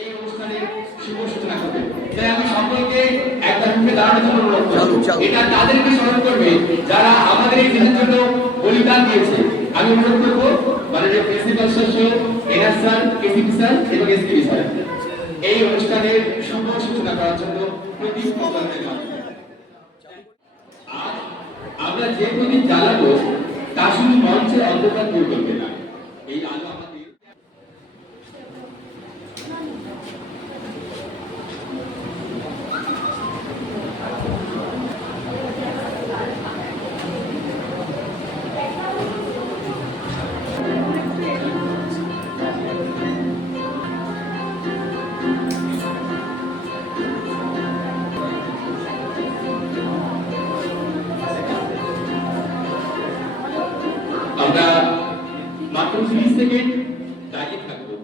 এই অনুষ্ঠানে শুভ সূচনা করবে। তাই আমি সকলকে একবার উঠে দাঁড়ানোর জন্য অনুরোধ করব। এটা তাদেরকে স্মরণ করবে যারা আমাদের এই দেশের জন্য বলিদান দিয়েছে। আমি অনুরোধ করব মাননীয় প্রিন্সিপাল সদস্য এনআর স্যার, কেসিপি স্যার এবং এসপিবি স্যার এই অনুষ্ঠানের শুভ সূচনা করার জন্য প্রদীপ প্রজ্বলনের মাধ্যমে। আর আমরা যে প্রদীপ জ্বালাবো তা শুধু মঞ্চের অন্ধকার দূর করবে না, এই আলো আমাদের আমরা মাত্র 30 সেকেন্ড দাঁড়িয়ে থাকবো।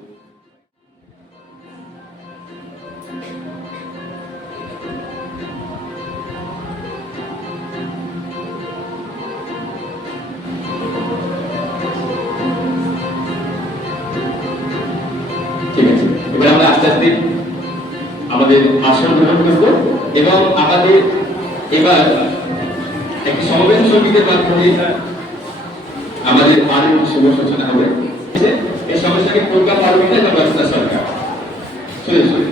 ঠিক আছে, এবার আমরা আস্তে আস্তে আমাদের আসন গ্রহণ করব এবং আমাদের এবার একটি সমবেত সঙ্গীতের মাধ্যমে আমাদের আরো শুভ সূচনা হবে। এই সমস্যাকে কলকাতা পারমিতা এবং ব্যবস্থা সরকার শুনে শুনে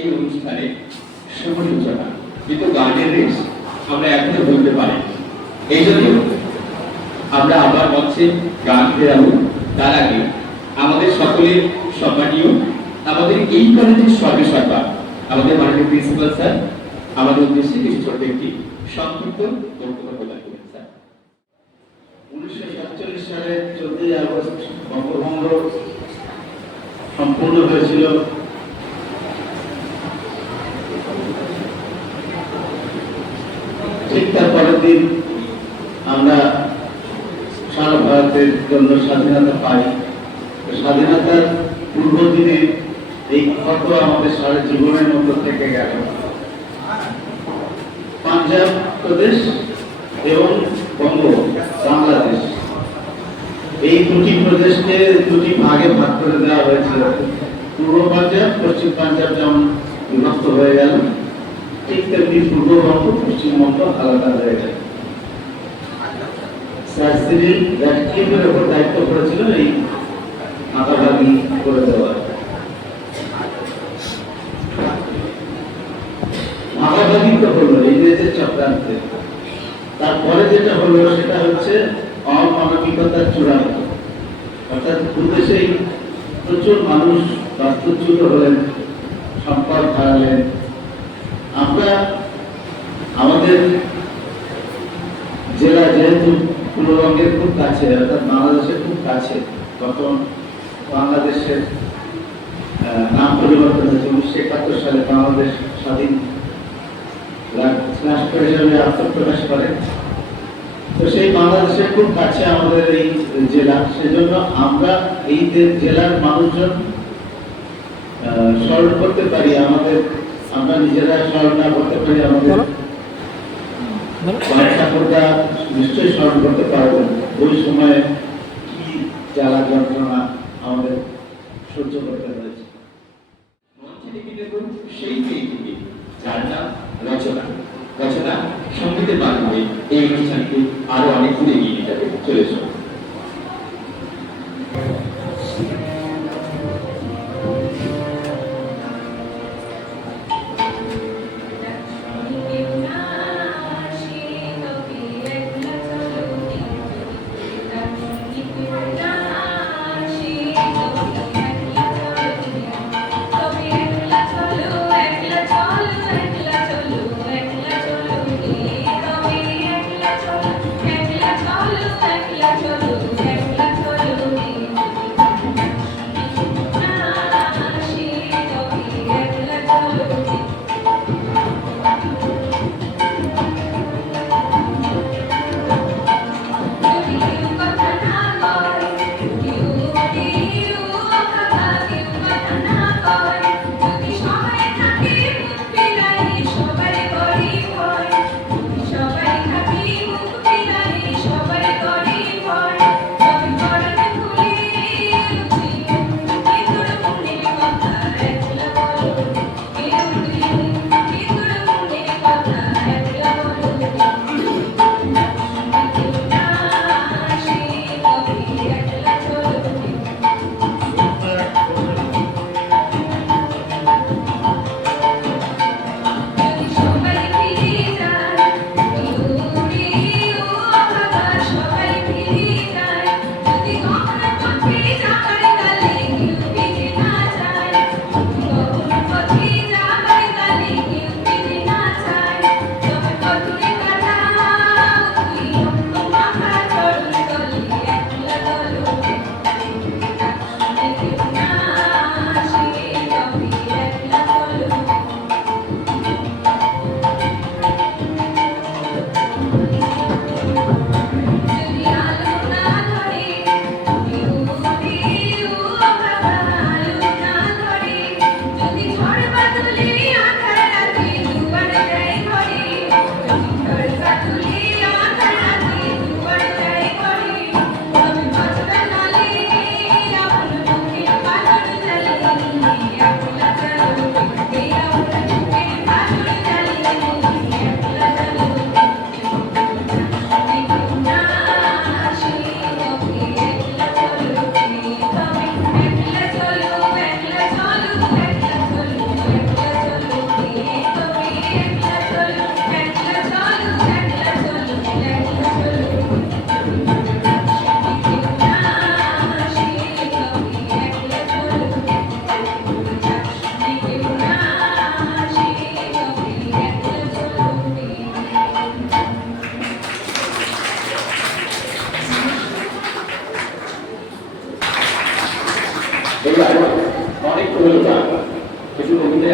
এই অনুষ্ঠানে শুভ সূচনা কিন্তু গানের রেস আমরা এখনো বলতে পারি। এই জন্য আমরা আবার মঞ্চে গান ফেরাবো। তার আগে আমাদের সকলের সম্মানীয় আমাদের এই কলেজের সর্বেসর্বা আমাদের মাননীয় প্রিন্সিপাল স্যার আমাদের উদ্দেশ্যে কিছু ছোট একটি সংক্ষিপ্ত বক্তব্য প্রদান করবেন স্যার। 1947 সালের 14 আগস্ট বঙ্গভঙ্গ সম্পূর্ণ হয়েছিল। ঠিক তার পরের দিন আমরা সারা ভারতের জন্য স্বাধীনতা পাই। স্বাধীনতার পূর্ব দিনে এই ক্ষত আমাদের সারা জীবনের মধ্যে থেকে গেল। পাঞ্জাব প্রদেশ এবং বঙ্গ বাংলাদেশ এই দুটি প্রদেশকে দুটি ভাগে ভাগ করে দেওয়া হয়েছিল। পূর্ব পাঞ্জাব পশ্চিম পাঞ্জাব যেমন বিভক্ত হয়ে গেল, ঠিক তেমনি পূর্ববঙ্গ পশ্চিমবঙ্গ আলাদা হয়ে গেল। স্যার সিরিল র্যাডক্লিফের উপর দায়িত্ব করেছিল এই ভাগাভাগি করে দেওয়া। ভাগাভাগি তো হলো ইংরেজের চক্রান্তে। তারপরে যেটা হলো সেটা হচ্ছে অমানবিকতার চূড়ান্ত, অর্থাৎ দুদেশেই প্রচুর মানুষ বাস্তুচ্যুত হলেন, সম্পদ হারালেন। আমরা আমাদের জেলা যেহেতু পূর্ববঙ্গের খুব কাছে, অর্থাৎ বাংলাদেশের খুব কাছে, তখন বাংলাদেশের নাম পরিবর্তন হয়েছে 1971 সালে। বাংলাদেশ স্বাধীন রাষ্ট্র হিসেবে আত্মপ্রকাশ করে। তো সেই বাংলাদেশের খুব কাছে আমাদের এই জেলা, সেজন্য আমরা এই জেলার মানুষজন স্মরণ করতে পারি, আমরা নিজেরা স্মরণ না করতে পারি, আমাদের ঠাকুরদা নিশ্চয়ই স্মরণ করতে পারবেন ওই সময়ে কি জ্বালা যন্ত্রণা আমাদের সহ্য করতে হয়েছে। সেই মেয়েটিকে যার নাম রচনা, রচনা সঙ্গীতের মাধ্যমে এই অনুষ্ঠানটি আরো অনেক দূরে এগিয়ে নিয়ে যাবে। চলে এসো।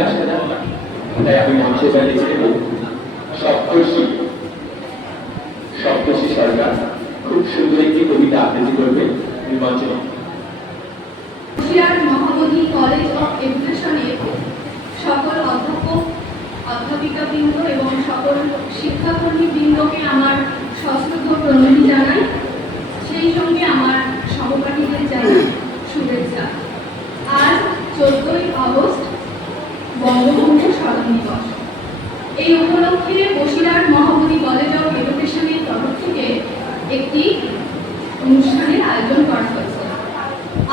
আসে না, তাই আমি মঞ্চে দাঁড়িয়ে দেব সপ্তর্ষি সপ্তর্ষি সরকার খুব সুন্দর একটি কবিতা আবৃত্তি করবে মঞ্চে। বসিরহাট মহাবোধি কলেজ অফ এডুকেশনের সকল অধ্যাপক অধ্যাপিকাবৃন্দ এবং সকল শিক্ষাকর্মীবৃন্দকে আমার সশ্রদ্ধ প্রণতি জানাই, সেই সঙ্গে আমার সহপাঠীদের জানাই শুভেচ্ছা। আজ 14ই আগস্ট বঙ্গবন্ধু স্মরণ দিবস। এই উপলক্ষে বসিরহাট মহাবোধি কলেজ অফ এডুকেশনের তরফ থেকে একটি অনুষ্ঠানের আয়োজন করা হয়েছে।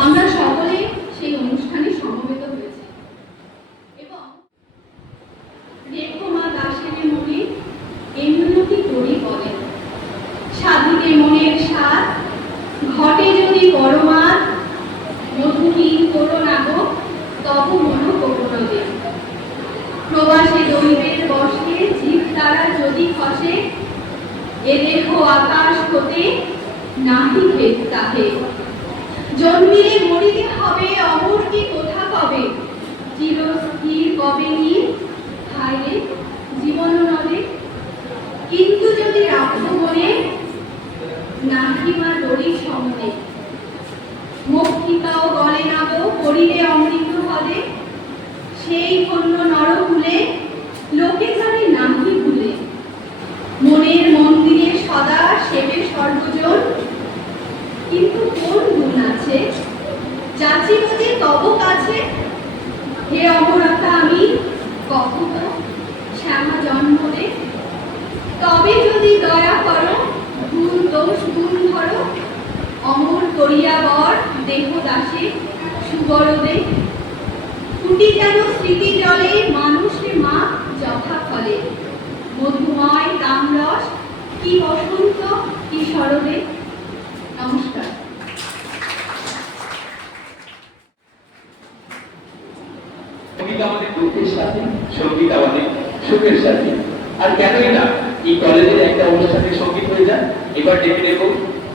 আমরা সকলে সেই অনুষ্ঠানে সমবেত হয়েছি এবং রেখো মা দাসের মনে এমনটি করি বলে, সাধিতে মনের স্বাদ ঘটে যদি পরমাদ, মধুহীন করো না গো তব মন কপরদে। প্রবাসে দৈবের বসে জীব তারা যদি খসে, এ দেখো আকাশ হতে নাহি ভেদ তাহে। জন্মিলে মরিতে হবে অমর কি কোথা কবে, চিরস্থির কবে নীল হাইরে জীবন নদে। কিন্তু যদি রাখো মনে নাহিমা দড়ি সমনে, মক্ষিকাও গলে না গো করিলে অমৃত হলে। সেই ধন্য নরকুলে লোকে জানে নাহি ভুলে, মনের মন্দিরে সদা সেবে সর্বজন। কিন্তু কোন গুণ আছে যাচিব যে তব কাছে, হে অমরতা আমি কখব শ্যামা জন্ম দে। তবে যদি দয়া করো ভুল দোষ গুণ ধরো, অমর করিয়া বর দেহ দাসে সুবরদে। ফুটি যেন স্মৃতি জলে মানুষে মা যথা ফলে, মধুময় তামরস কি বসন্ত কি শরদে। নমস্কার। সঙ্গীত আমাদের দুঃখের সাথে, সঙ্গীত আমাদের সুখের সাথে। আর কেনই না এই কলেজের একটা অনুষ্ঠানের সঙ্গীত হয়ে যায়। এবার ডেকে নেব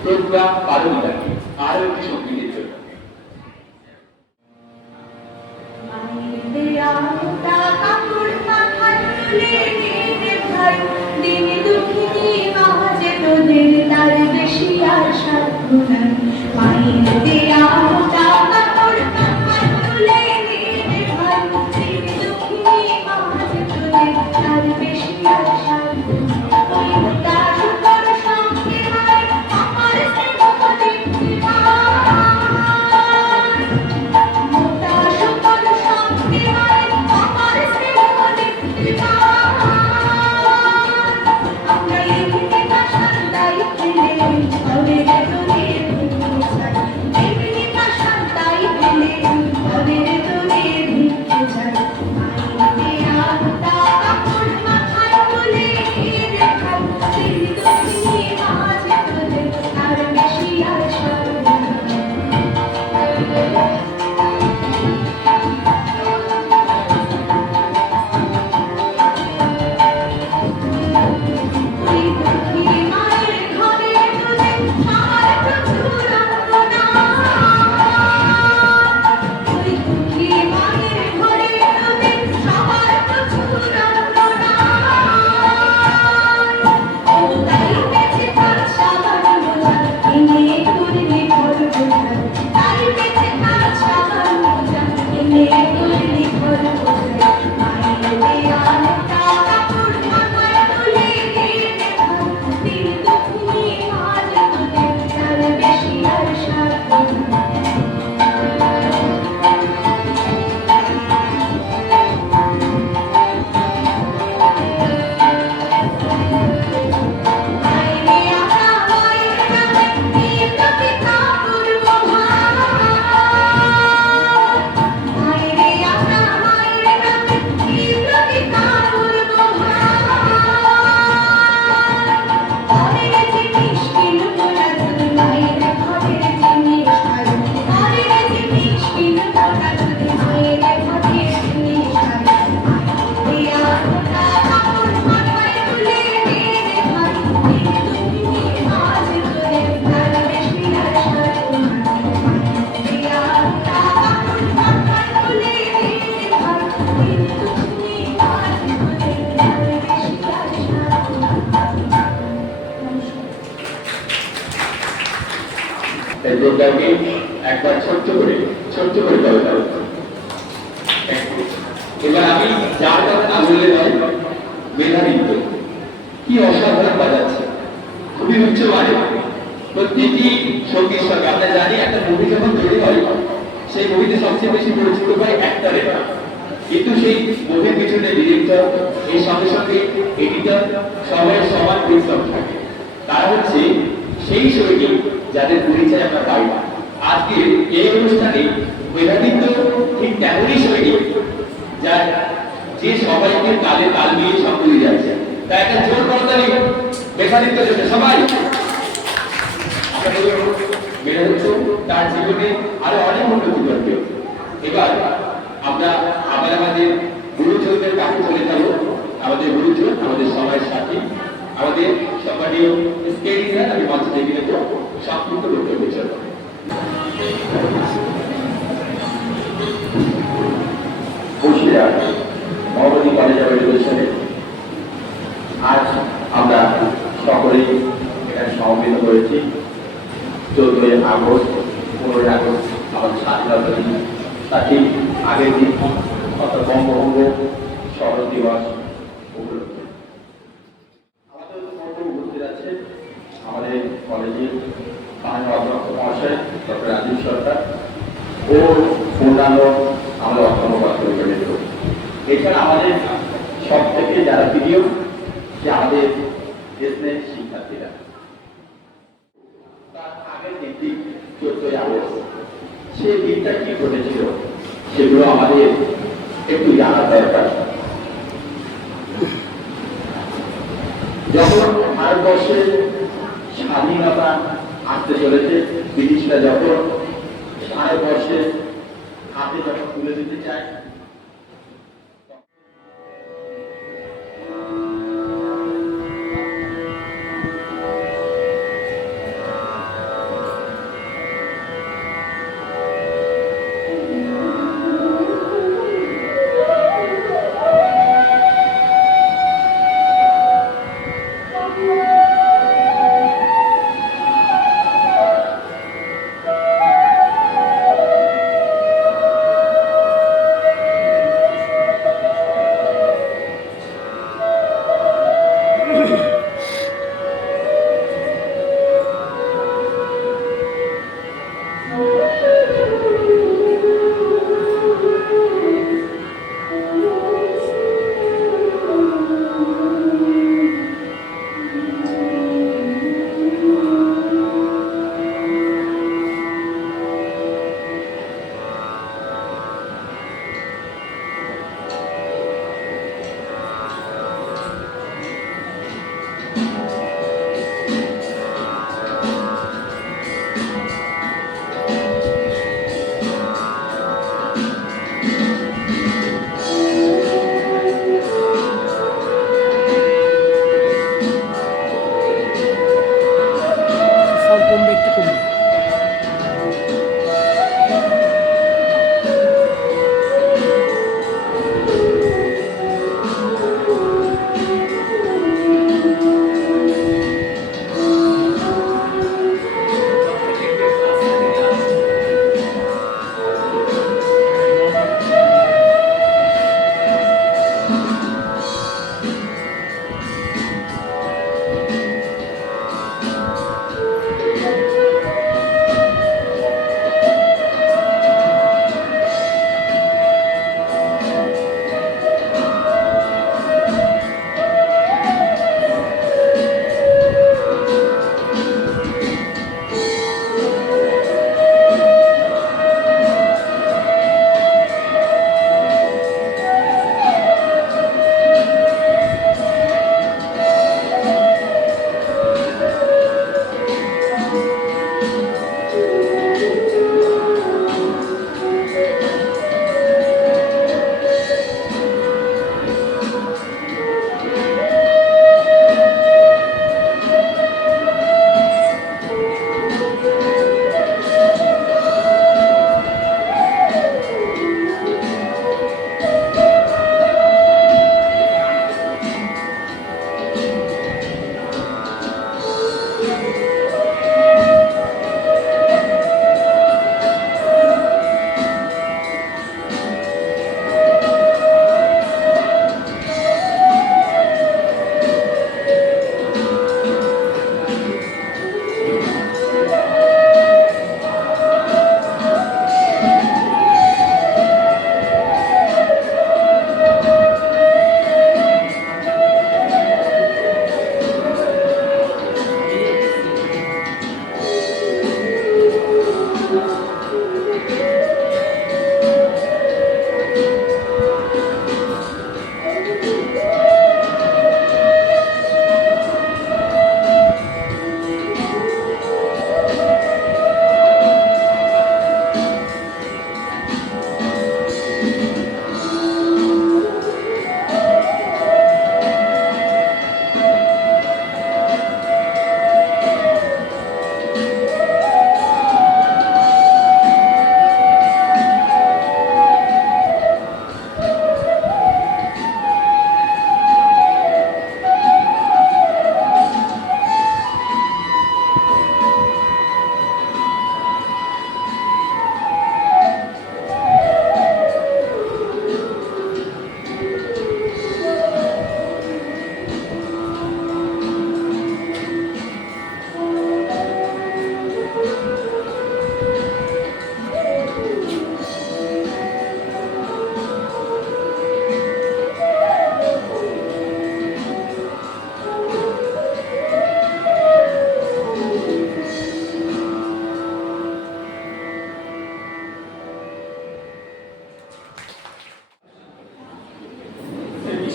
প্রজ্ঞা পারমিতাকে আরো একটি সঙ্গীতের জন্য। তুলে শ্রদ্ধাকে একবার ছোট্ট করে কবিতা এবার আমি যার কথা না বললে নয়, মেধাবৃত্ত কি অসাধারণ বাজাচ্ছে, খুবই উচ্চ মানে। প্রত্যেকটি সঙ্গীর সঙ্গে আমরা জানি একটা মুভি যখন তৈরি হয় সেই মুভিতে সবচেয়ে বেশি পরিচিত পায় অ্যাক্টরের, কিন্তু সেই মুভির পিছনে ডিরেক্টর, এর সঙ্গে সঙ্গে এডিটর, সবাই সমান পরিশ্রম থাকে। তারা হচ্ছে সেই সৈনিক যাদের পরিচয় আমরা পাই না। আজকে এই অনুষ্ঠানে মেধাবৃত্ত ঠিক তেমনই সৈনিক যে সবাইকে তালে তাল মিলিয়ে সঙ্গে যাচ্ছে। তাই একটা জোর করতালি মেধাবৃত্তের জন্য সবাই। মেধাবৃত্ত তার জীবনে আরো অনেক উন্নতি করবে। এবার আমরা আমাদের গুরুজনদের কাছে চলে যাব। আমাদের গুরুজন, আমাদের সবার সাথী, আমাদের সম্মানীয় স্কেলিয়ার, আমি মঞ্চে ডেকে নেব সংক্ষিপ্ত বক্তব্যের জন্য। বসিরহাট মহাবতী কলেজ অফ এডুকেশনে আজ আমরা সকলেই এখানে সমবেত হয়েছি 14ই আগস্ট, 15ই আগস্ট আমাদের স্বাধীনতা দিন, তার ঠিক আগের দিন অর্থাৎ বঙ্গভঙ্গ শরৎ দিবস উপলক্ষে। আমাদের মধ্যে উপস্থিত আছে আমাদের কলেজের মাননীয় অধ্যক্ষ মহাশয় ডক্টর রাজীব সরকার ও অন্যান্য আমাদের অধ্যক্ষ প্রাথমিক। এছাড়া আমাদের সব থেকে যারা প্রিয় যে আমাদের দেশের শিক্ষার্থীরা। তার আগের দিনটি 14ই আগস্ট, সেই দিনটা কি ঘটেছিল সেগুলো আমাদের একটু জানা দরকার। যখন ভারতবর্ষের স্বাধীনতা আসতে চলেছে, ব্রিটিশরা যখন ভারতবর্ষের হাতে যখন তুলে দিতে চায়,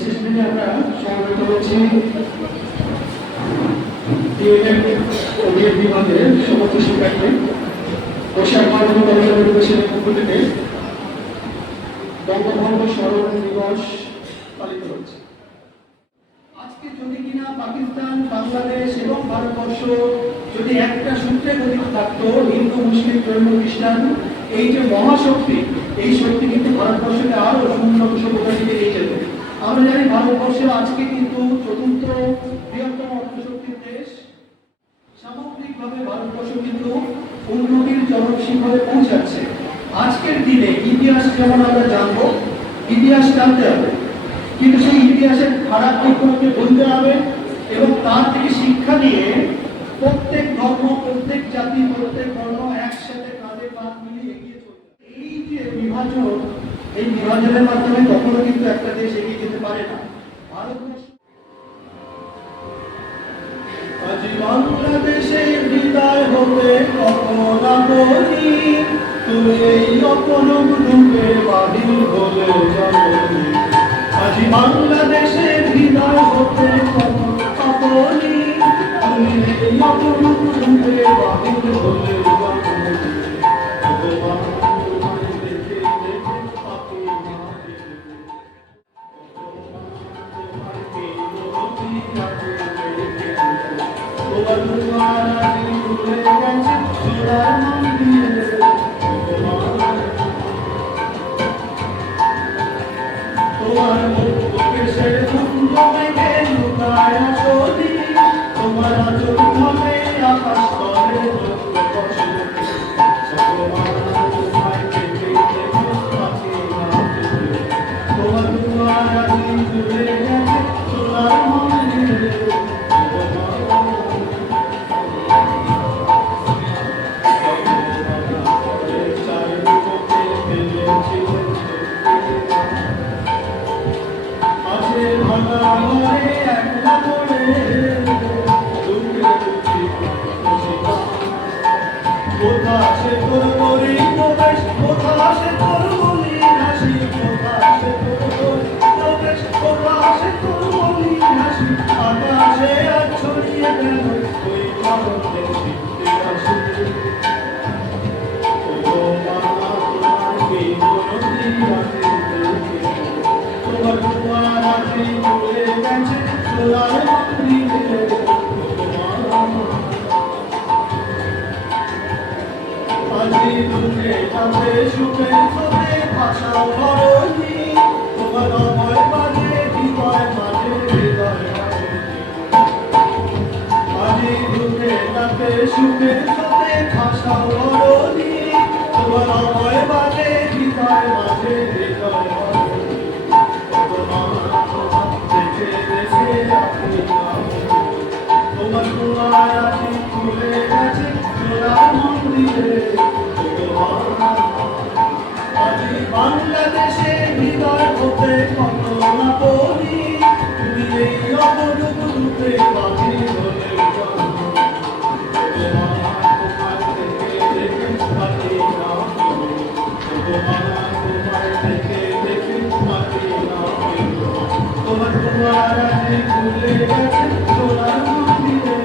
বিশেষ দিনে আমরা সমবেত হচ্ছি টিএনএম ও বিএড বিভাগের সমস্ত শিক্ষার্থী পোশাক মানব কল্যাণ দিবসের পক্ষ থেকে বঙ্গবন্ধু স্মরণ দিবস পালিত হচ্ছে। আজকে যদি কিনা পাকিস্তান, বাংলাদেশ এবং ভারতবর্ষ যদি একটা সূত্রে গঠিত থাকতো, হিন্দু, মুসলিম, জৈন, খ্রিস্টান, এই যে মহাশক্তি, এই শক্তি কিন্তু ভারতবর্ষকে আরো উন্নত সভ্যতার দিকে নিয়ে যেত। আমরা জানি ভারতবর্ষ আজকে কিন্তু চতুর্থ বৃহত্তম অর্থশক্তির দেশ। সামগ্রিকভাবে ভারতবর্ষ কিন্তু উন্নতির চরম শিখরে পৌঁছাচ্ছে। আজকের দিনে ইতিহাস যেমন আমরা জানবো, ইতিহাস জানতে হবে, কিন্তু সেই ইতিহাসের খারাপ দিকগুলোকে বলতে হবে এবং তার থেকে শিক্ষা নিয়ে প্রত্যেক ধর্ম, প্রত্যেক জাতি, প্রত্যেক বর্ণ একসাথে কাঁধে কাঁধ মিলিয়ে এগিয়ে চলতে হবে। এই যে বিভাজন, এই বিভাজনের মাধ্যমে কখনো কিন্তু একটা দেশ এগিয়ে যেতে পারে না। ভারতবর্ষ আজ বাংলাদেশের বিদায় হতে কখন বলি, তুমি এই অপরূপ রূপে বাহির হলে জননী। আজ বাংলাদেশের বিদায় হতে কখন বলি, তুমি এই অপরূপ রূপে বাহির হলে জননী। ভগবান তোমায় দেখে দেখে পাপি মারে, তোমার কি গতি আছে দেখে। তোমার দুয়ারানি খুলে গেছে সোনার মন্দিরে, তোমার মুখে সে কুঞ্জ মেঘে লুকায় চলি, তোমার আচল ধরে আকাশ তলে বসে। ভগবান তোমায় দেখে দেখে পাখি নাচে, তোমার দুয়ারানি খুলে গেছে সোনার মন্দিরে। সুখে সুখে ভাষা ভরণী, তোমার অভয় বাজে হৃদয় মাঝে হৃদয় মাঝে। আজি দুঃখে রাতে সুখে সুখে ভাষা ভরণী, তোমার অভয় বাজে হৃদয় মাঝে হৃদয় মাঝে। দেখে দেখে আপনি তোমার দুয়ার আজি খুলে গেছে সোনার মন্দিরে। আজি বাংলাদেশে হৃদয় হতে কত না বলি, তুমি এই অপরূপ রূপে বাহির হলে জন্ম। তোমায় দেখে দেখে পাখি নাচে, তোমায় দেখে দেখে পাখি নাচে। তোমার দুয়ার আজি খুলে গেছে সোনার মন্দিরে।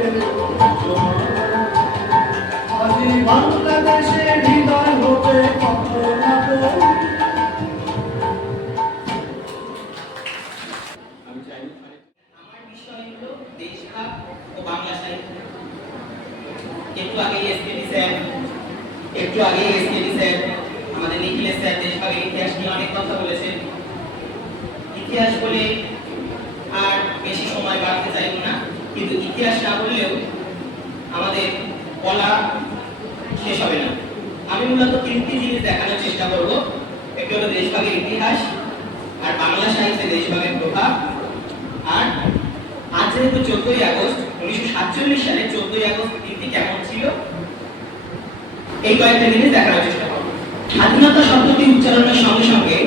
আজি বাংলাদেশে হৃদয় হতে কত না বলি। আমার বিষয় হলো দেশভাগ ও বাংলা সাহিত্য। একটু আগে এসকেডি স্যার আমাদের নিখিলেশ স্যার দেশভাগের ইতিহাস নিয়ে অনেক কথা বলেছেন। ইতিহাস বলে আর বেশি সময় বাড়তে চাইব না, কিন্তু ইতিহাস না বললেও আমাদের বলা শেষ হবে না। আমি মূলত তিনটি জিনিস দেখানোর চেষ্টা করব। একটি হলো দেশভাগের ইতিহাস, আর বাংলা সাহিত্যে দেশভাগের প্রভাব, আর আজ যেহেতু 14ই আগস্ট 1947 সালে 14ই আগস্ট দিনটি কেমন ছিল, এই কয়েকটা জিনিস দেখানোর চেষ্টা করব। স্বাধীনতা শব্দটি উচ্চারণের সঙ্গে সঙ্গে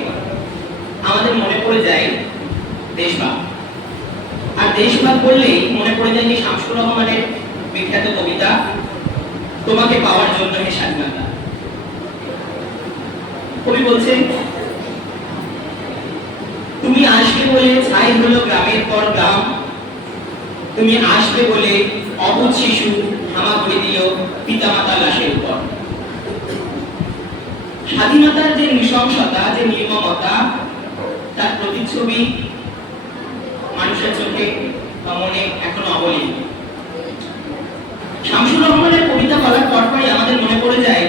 আমাদের মনে পড়ে যায় দেশভাগ, আর দেশভাগ বললেই মনে পড়ে যায় যে শামসুর রহমানের বিখ্যাত কবিতা তোমাকে পাওয়ার জন্য হে স্বাধীনতা। কবি বলছেন, তুমি তুমি আসবে বলে ছাই হলো গ্রামের পর গ্রাম, তুমি আসবে বলে অবুঝ শিশু হামাগুড়ি দিল পিতামাতার লাশের উপর। স্বাধীনতার যে নৃশংসতা, যে নির্মমতা, তার প্রতিচ্ছবি মানুষের চোখে বা মনে এখনো অবলীন। শামসুর রহমানের কবিতা বলার পরপরই আমাদের মনে পড়ে যায়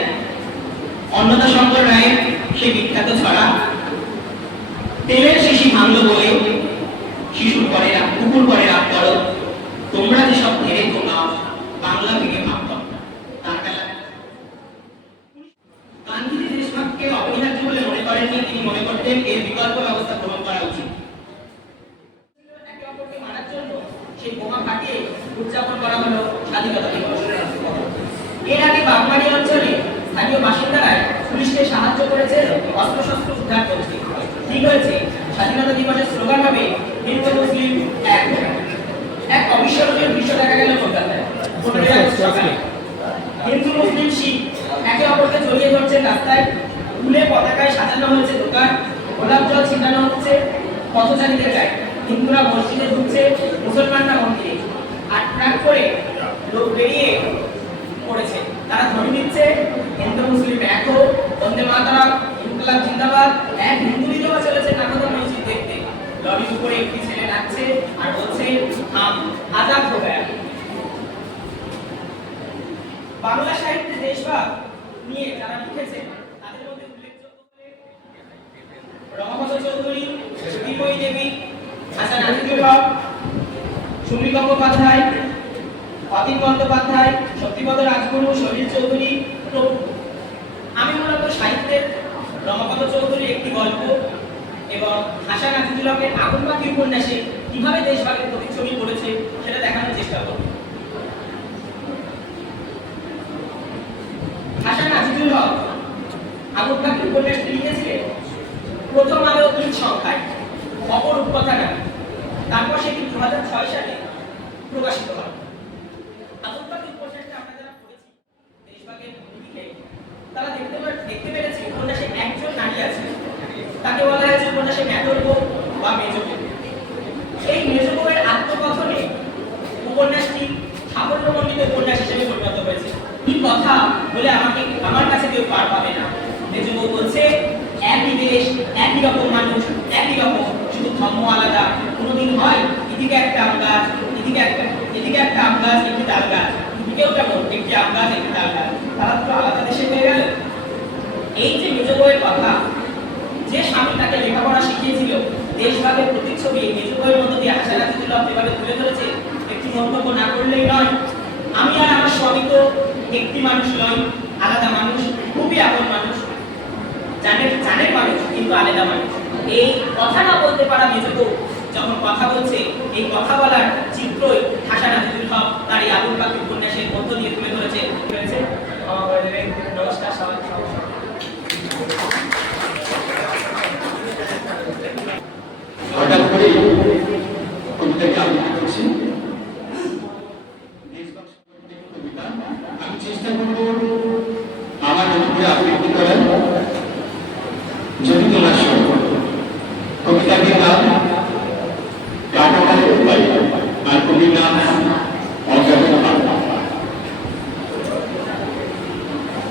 অন্নদা শঙ্কর রায়ের সেই বিখ্যাত ছড়া, তেলের শিশি ভাঙলো বলে শিশুর পরে কুকুর পরে রাত করো, তোমরা যেসব ধীরে তোমরা বাংলা থেকে ভাবত। তার বেলা গান্ধীজি দেশভাগকে অপরিহার্য বলে মনে করেননি, তিনি মনে করতেন এর বিকল্প ব্যবস্থা গ্রহণ করা উচিত। একে অপরকে মারার জন্য সেই বোমা ফাটিয়ে উদযাপন করা হলো স্বাধীনতা দিবস। এর আগে বাগমারি অঞ্চলে স্থানীয় বাসিন্দারাই পুলিশকে সাহায্য করেছে অস্ত্রশস্ত্র উদ্ধার করতে। ঠিক হয়েছে, স্বাধীনতা দিবসের স্লোগান হবে হিন্দু মুসলিম এক। এক অবিস্মরণীয় দৃশ্য দেখা গেল কলকাতায় 15 আগস্ট সকালে। হিন্দু মুসলিম শিখ একে অপরকে জড়িয়ে ধরছেন রাস্তায়, ফুলে পতাকায় সাজানো হয়েছে দোকান, গোলাপ জল ছিটানো হচ্ছে পথচারীদের গায়ে। হিন্দুরা মসজিদে ঢুকছে, মুসলমানরা মন্দিরে। আর ট্রাক করে লোক বেরিয়ে পড়েছে, তারা ধ্বনি দিচ্ছে হিন্দু মুসলিম এক হো, বন্দে মাতরম, ইনকলাব জিন্দাবাদ। এক হিন্দু বিধবা চলেছে নাটক মসজিদ দেখতে, লরির উপরে একটি ছেলে নাচছে আর বলছে হাম আজাদ হো গয়া। বাংলা সাহিত্যে দেশভাগ নিয়ে যারা লিখেছে তাদের মধ্যে উল্লেখযোগ্য রমাপদ চৌধুরী, জ্যোতির্ময়ী দেবী, হাসান আজিজুল হক, সুমি গঙ্গোপাধ্যায়, অতীন বন্দ্যোপাধ্যায়, শক্তিপদ রাজগুরু, সলিল চৌধুরী প্রমুখ। আমি মূলত সাহিত্যের রমাপদ চৌধুরীর একটি গল্প এবং হাসান আজিজুল হকের আগুন পাখি উপন্যাসে কিভাবে দেশভাগের প্রতিচ্ছবি পড়েছে সেটা দেখানোর চেষ্টা করব। হাসান আজিজুল হক আগুন পাখি উপন্যাসটি লিখেছিলেন প্রথম আলো ঈদ সংখ্যায়, অপরূপ কথা নামে। তারপর সেটি 2006 সালে প্রকাশিত হয়। আগুন পাখি উপন্যাসটা আমরা যারা পড়েছি দেশভাগের দিকে, তারা দেখতে পেরেছি উপন্যাসে একজন নারী আছে, তাকে বলা হয়েছে উপন্যাসে মেজর বউ বা মেজো বউ। এই মেজো বউয়ের আত্মকথনে উপন্যাসটি সাফল্যমণ্ডিত উপন্যাস হিসেবে পরিণত হয়েছে। কি কথা বলে আমার কাছে কেউ পার পাবে না। মেজো বউ বলছে একই দেশ, একই রকম মানুষ, একই রকম, শুধু ধর্ম আলাদা। কোনোদিন হয় এদিকে একটা আম গাছ, এদিকে একটা আম গাছ, একটি তাল গাছ, এদিকেও কেমন একটি আম গাছ, একটি তাল গাছ, তারা তো আলাদা দেশে হয়ে গেল। এই যে মেজো বউয়ের কথা, যে স্বামী তাকে লেখাপড়া শিখিয়েছিল, দেশভাগের প্রতিচ্ছবি মেজো বউয়ের মধ্য দিয়ে হাসান আজিজুল হক যেভাবে তুলে ধরেছে, একটি মন্তব্য না করলেই নয়। আমি আর আমার স্বামী তো একটি মানুষ নয়, আলাদা মানুষ, খুবই আপন মানুষ, জানের মানুষ, কিন্তু আলাদা মানুষ। এই কথা না বলতে পারা মেজো বউ যখন কথা বলছে, এই কথা বলার চিত্রই হাসান আজিজুল হক তার এই আগুন পাখি উপন্যাসের মধ্য দিয়ে তুলে ধরেছে। নমস্কার সবাই। হঠাৎ করে কবিতাকে আবৃত্তি করছি। আমি চেষ্টা করব আমার মতো করে আবৃত্তি করার। যদি তোমরা শোনো, কবিতাটির নাম কাটাকালের উপায়, আর কবির নাম অজ্ঞাত।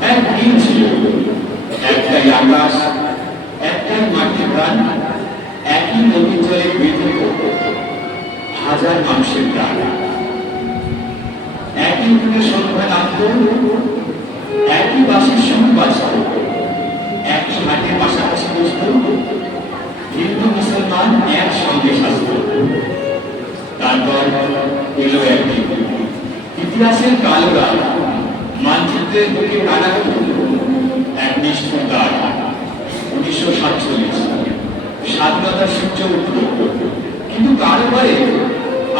এক দিন ছিল, একটাই আকাশ, একটাই মাটির প্রাণ, একই নদীর জলে বেঁধে হাজার মানুষের প্রাণ। একই দিনে সন্ধ্যা নামত, একই বাসের সঙ্গে বাঁচত, একই হাটের পাশাপাশি বসত, হিন্দু মুসলমান একসঙ্গে সাজত। তারপর এলো একদিন, ইতিহাসের কালো রাত, মানচিত্রের বুকে টানা এক নিষ্ঠুর দাগ। 1947 স্বাধীনতার সূর্য উঠল, কিন্তু কারো ঘরে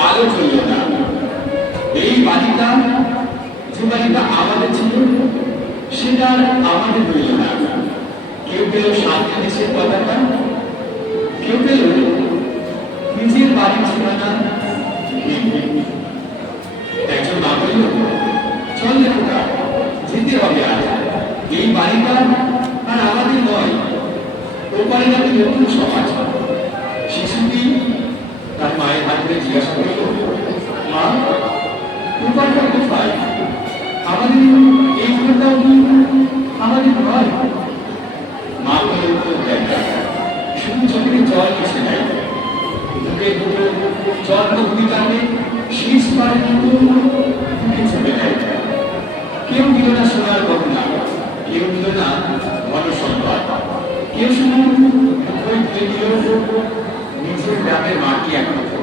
আলো জ্বলল না। এই বাড়িটা, যে বাড়িটা আমাদের ছিল, সেটা আমাদের রইল না। কেউ পেল স্বাধীন দেশের পতাকা, কেউ পেল নিজের বাড়ির ঠিকানা। একজন মা বলল, চল লেখা যেতে হবে, আর এই বাড়িটা আর আমাদের নয়, ওপারে নাকি নতুন সমাজ। মাকে জিজ্ঞাসা করলো, মা, রূপারটা কোথায়? আমাদের এই ঘরটাও কি আমাদের ঘর? মা বলে উত্তর দেন না। শুধু চোখে জল কিছু নাই, মুখে দুটো জন্মভূমি কারণে শীষ পারে কিন্তু মুখে চলে যায়। কেউ দিল না সোনার গহনা, কেউ দিল না ঘন সম্পদ, কেউ শুধু ওই ধুয়ে দিল নিজের গ্রামের মাটি একমাত্র।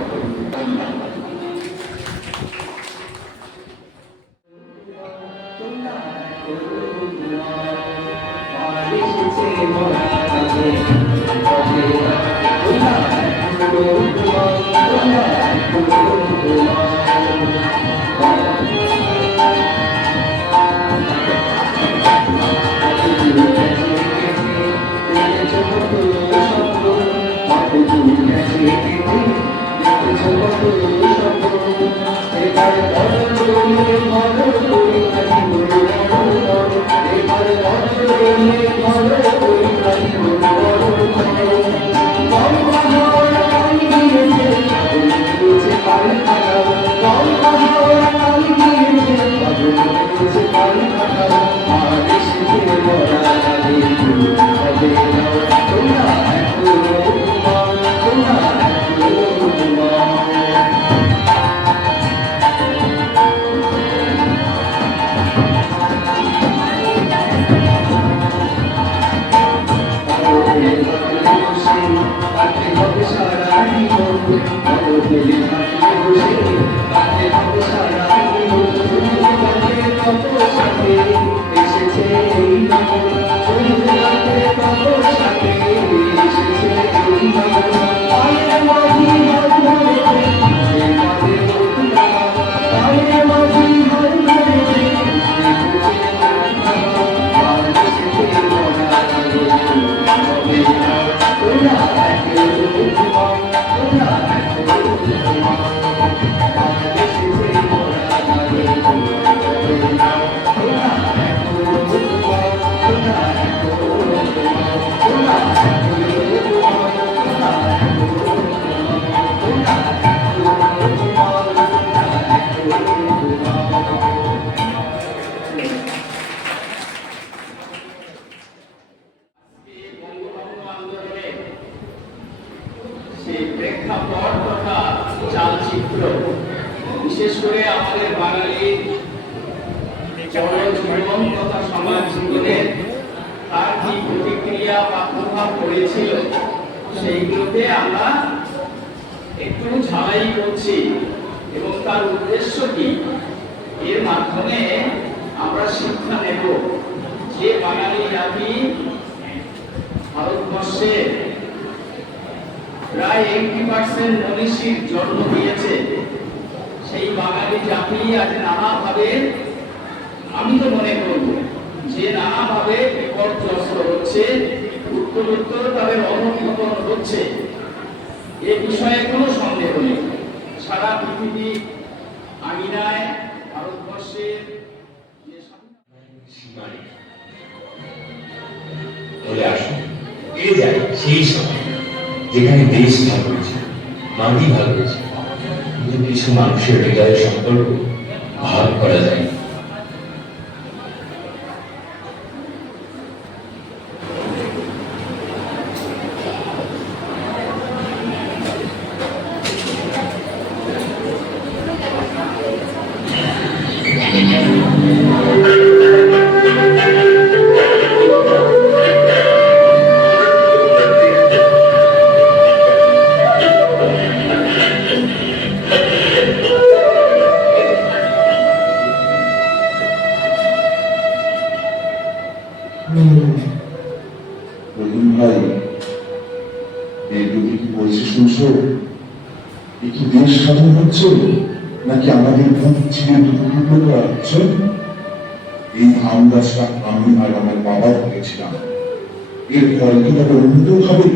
সেই প্রেক্ষাপট তথা চালচিত্র, বিশেষ করে আমাদের বাঙালির জনজীবন তথা সমাজ জীবনের তার কি প্রতিক্রিয়া বা প্রভাব পড়েছিল, সেইগুলোতে আমরা একটু ঝালাই করছি এবং তার উদ্দেশ্য কি, এর মাধ্যমে আমরা শিক্ষা নেব যে বাঙালি জাতি ভারতবর্ষে প্রায় 80% মনীষীর জন্ম দিয়েছে। সেই বাঙালি জাতি আজ নানাভাবে, আমি তো মনে করব যে নানাভাবে বিপর্যস্ত হচ্ছে, উত্তরোত্তর তাদের অধঃপতন হচ্ছে, এ বিষয়ে কোনো সন্দেহ নেই। সারা পৃথিবী আঙিনায় ভারতবর্ষের যে চলে আসুন, ফিরে যায় সেই সময় যেখানে দেশ ভালো হয়েছে, মাটি ভালো হয়েছে, কিন্তু কিছু মানুষের হৃদয়ের সম্পর্ক ভাগ করা যায়। রহিম ভাই, এই তুমি কি বলছি শুনছো? এ কি দেশ স্বাধীন হচ্ছে নাকি আমাদের বুক ছিঁড়ে দুটো টুকরো করা হচ্ছে? এই ধান গাছটা আমি আর আমার বাবা করেছিলাম, এর ফল কি তবে অন্য কেউ খাবে?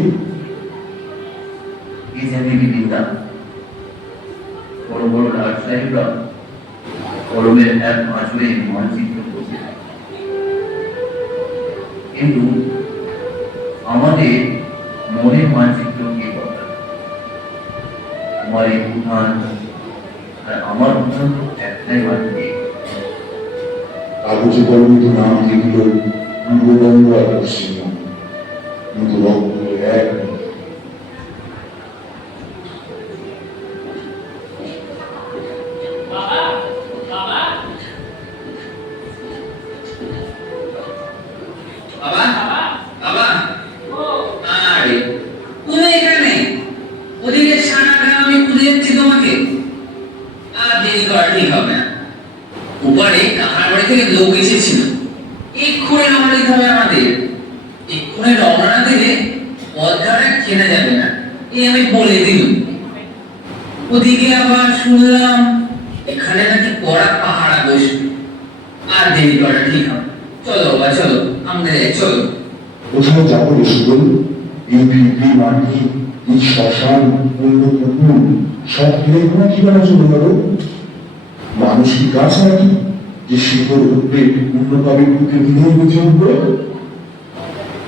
এই জায়গায় নিন্দা বড় বড় রাজশাহীরা কলমের এক আসলে মানচিত্র করছে, কিন্তু আমাদের মনের মানচিত্র কি কথা? আমার এই উঠান আর আমার উঠান তো একটাই মাটিতে। কাগজে কলমে তো নাম লিখল পূর্ববঙ্গ আর পশ্চিমবঙ্গ, কিন্তু রক্ত এক নয়। বাবা বাবা আরে তুমি এখানে ওদিকে সারা গ্রাম আমি খুঁজে যাচ্ছি তোমাকে। আর দেরি করা ঠিক হবে না। উপরে কাহার বাড়ি থেকে লোক এসেছিল, এক্ষুনি রওনা দিতে হবে আমাদের। এক্ষুনি রওনা না দিলে পথঘাটা চেনা যাবে না, এই আমি বলে দিলাম। ওদিকে আবার শুনলাম এখানে নাকি কড়া পাহারা বসবে। আর দেরি করা ঠিক হবে। চলো বাবা চলো, আমরা যাই, চলো। কোথায় যাবো রসুল? ইউপি মাটি, এই শ্মশান, অন্য পুকুর, সব ফেলে কোনো ঠিকানা চলে গেল। মানুষ কি গাছ নাকি যে শিখর উঠবে অন্য কাবির বুকে দিনেই বুঝে উঠবে?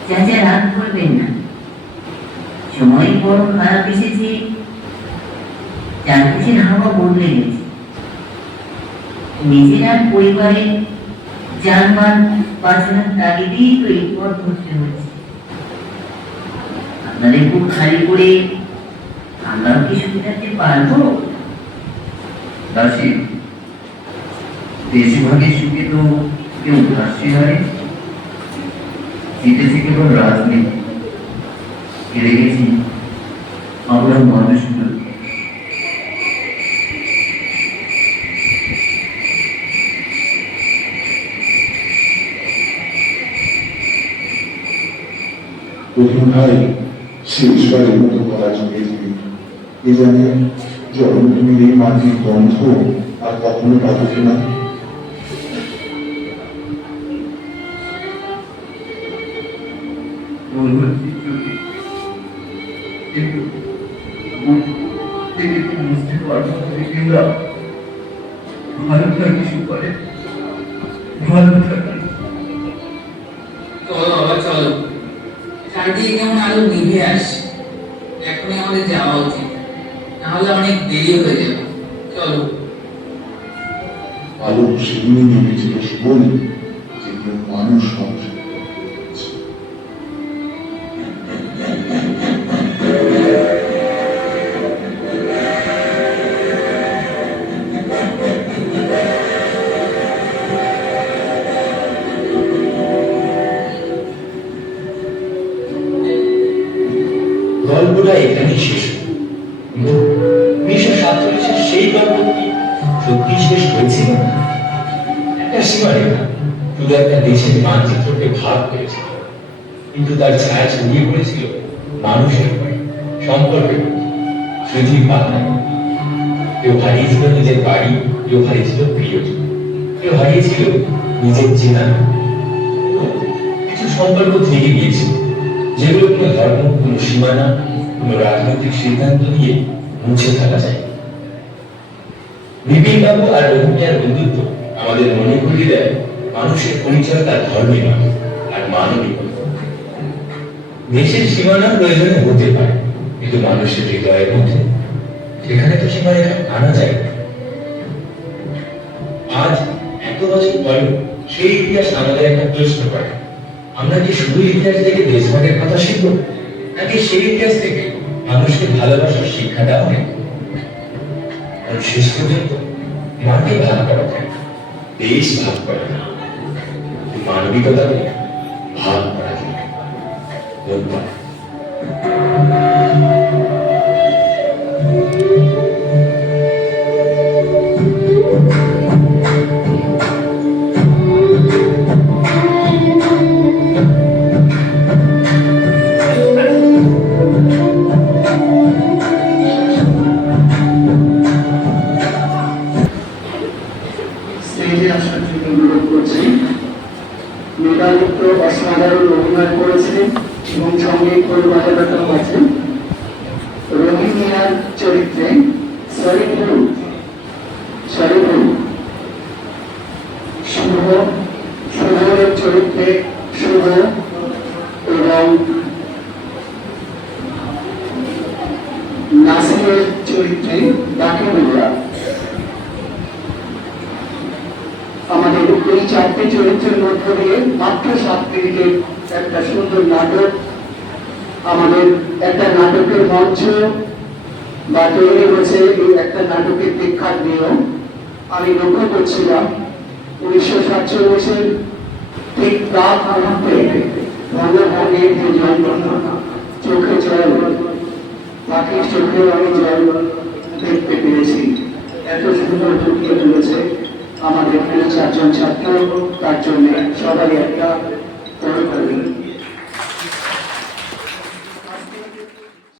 চাচা রাগ করবেন না, সময় বড় খারাপ এসেছে, চারপাশের হাওয়া বদলে গেছে। নিজের আর পরিবারের যানবাহন বাঁচানোর তাগিদেই তো এই পথ ধরতে হচ্ছে। আপনাদের বুক খালি করে আমরাও কি সুখে থাকতে পারবো? দাসী, বেশিরভাগই সুখে তো কেউ দাসী হয়, জিতেছি কেবল রাজনীতি, হেরে গেছি আমরা মানুষগুলো। প্রথম ভাই শেষবারের মতো গলা জমিয়ে দিবি। এ জানে জন্মভূমির এই মাটির গন্ধ আর কখনো পাবো কিনা। কিন্তু বুঝতে পারবো না ভালো থাকি সুপারে, ভালো থাকি। চলো বাবা চলো, চারদিকে কেমন আলো নিভে আসছে। এখনই আমাদের যাওয়া উচিত, নাহলে অনেক দেরি হয়ে যাবে। চলো। আলো সেদিনই নেমেছিল সুবল, যেগুলো মানুষ ধ্বংস করেছে। গল্পটা এখানেই শেষ হলো। কিন্তু 1947 সেই গল্প কি সত্যি শেষ হয়েছিল? একটা সীমারেখা শুধু একটা দেশের মানচিত্রকে ভাগ করেছিল, কিন্তু তার ছায়া ছড়িয়ে পড়েছিল মানুষের উপরে, সম্পর্কের উপরে, স্মৃতির পাতায়। কেউ হারিয়েছিল নিজের বাড়ি, কেউ হারিয়েছিল প্রিয়জন, কেউ হারিয়েছিল নিজের চেনা। কিছু সম্পর্ক থেকে গিয়েছিল যেগুলো কোনো ধর্ম, কোনো সীমানা, কোনো রাজনৈতিক সিদ্ধান্ত দিয়ে মুছে ফেলা যায়। বিপিন বাবু আর রোহিণীর বন্ধুত্ব আমাদের মনে করিয়ে দেয় মানুষের পরিচয় তার ধর্মে নয়, আর মানবিকতা। দেশের সীমানা প্রয়োজনে হতে পারে, কিন্তু মানুষের হৃদয়ের মধ্যে সেখানে তো সীমারেখা আনা যায়। আজ এত বছর পরেও সেই ইতিহাস আমাদের একটা প্রশ্ন করে, আমরা কি শুধু ইতিহাস থেকে দেশভাগের কথা শিখব, নাকি সেই ইতিহাস থেকে মানুষকে ভালোবাসার শিক্ষাটাও নেব? কারণ শেষ পর্যন্ত মাটি ভাগ করা যায়, দেশ ভাগ করা যায়, মানবিকতাকে ভাগ করা যায়। ধন্যবাদ। স্টেজে আসার জন্য অনুরোধ করছি। মেধাযুক্ত অসাধারণ অভিনয় করেছে এবং সঙ্গে পরিবারটাও আছে। রোহিণীর চরিত্রে শরীফুল শুভর চরিত্রে শুভ এবং নাসির নাটকের চরিত্রে রাখিবুল্লাহ। আমাদের এই 4টি চরিত্রের মধ্য দিয়ে মাত্র 7 মিনিটের একটা সুন্দর নাটক, আমাদের একটা নাটকের মঞ্চ বা তৈরি হয়েছে এই একটা নাটকের দীক্ষার নিয়ম। আমি লক্ষ্য করছিলাম 1947-এর ঠিক রাত মুহূর্তে বঙ্গভঙ্গের যে যন্ত্রণা, চোখে জল, পাখির চোখেও আমি জল দেখতে পেরেছি। এত সুন্দর ফুটিয়ে তুলেছে আমাদের 4জন ছাত্র, তার জন্য সবাই একটা করতালি।